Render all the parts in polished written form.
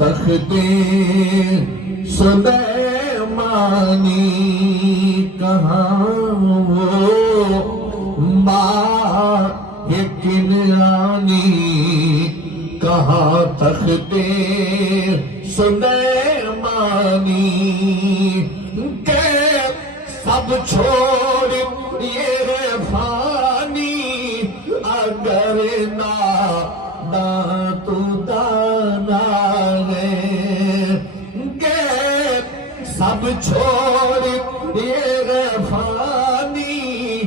تختے سلیمانی کہاں وہ ماہ کنعانی کہاں تختے سلیمانی کہ سب چھوڑ یہ فانی اگر ناداں تو دانا ہے کہ سب چھوڑ یہ فانی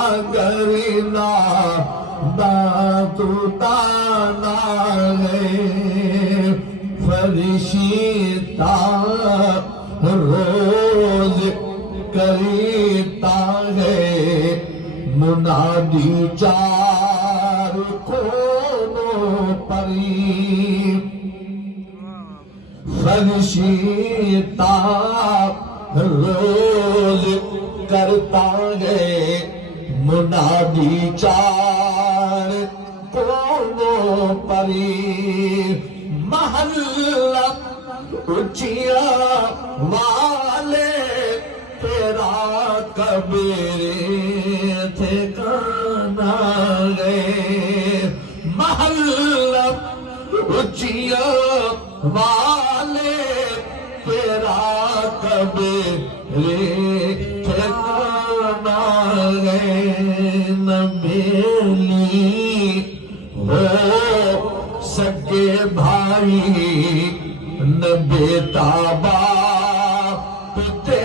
اگر ناداں تو دانا ہے فرشتہ روز کرتا ہے منادی چار کونوں پری فرشتہ روز کرتا ہے منادی چار کونوں پری محلہ اچیا والے تیرا کبیر ٹھکانا گئے محلہ اچیا والے تیرا کبیر ٹھکانا گئے نہ میلی ہو سکے بھائی نہ بیٹا باپ تے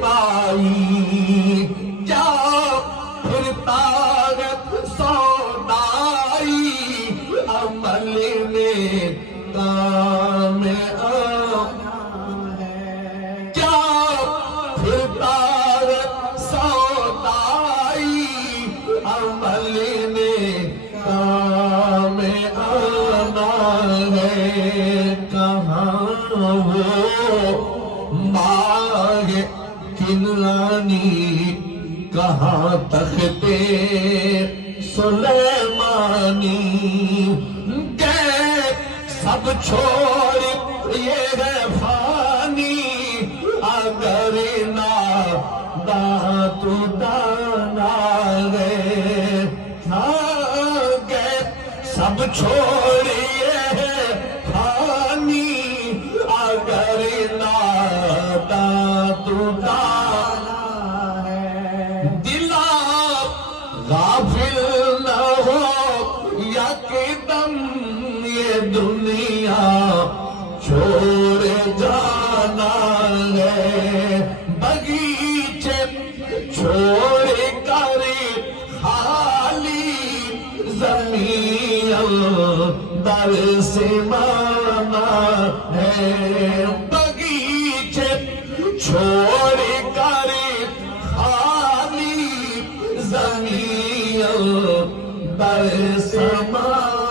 مائی جا پھرتا سودائی عمل میں کام آنا ہے جا پھرتا سودائی عمل میں کام آنا ہے کہاں وہ ماہ کنعانی کہاں تختے سلیمانی کہ سب چھوڑ یہ فانی اگر ناداں تو دانا ہے سب چھوڑیے فانی اگر ناداں تو دانا ہے دلا غافل نہ ہو یکدم یہ دنیا چھوڑ جانا ہے بغیچے چھوڑ کر خالی زمین در سے مانا ہے بغیچے چھوڑ کر خالی زمین در سے مانا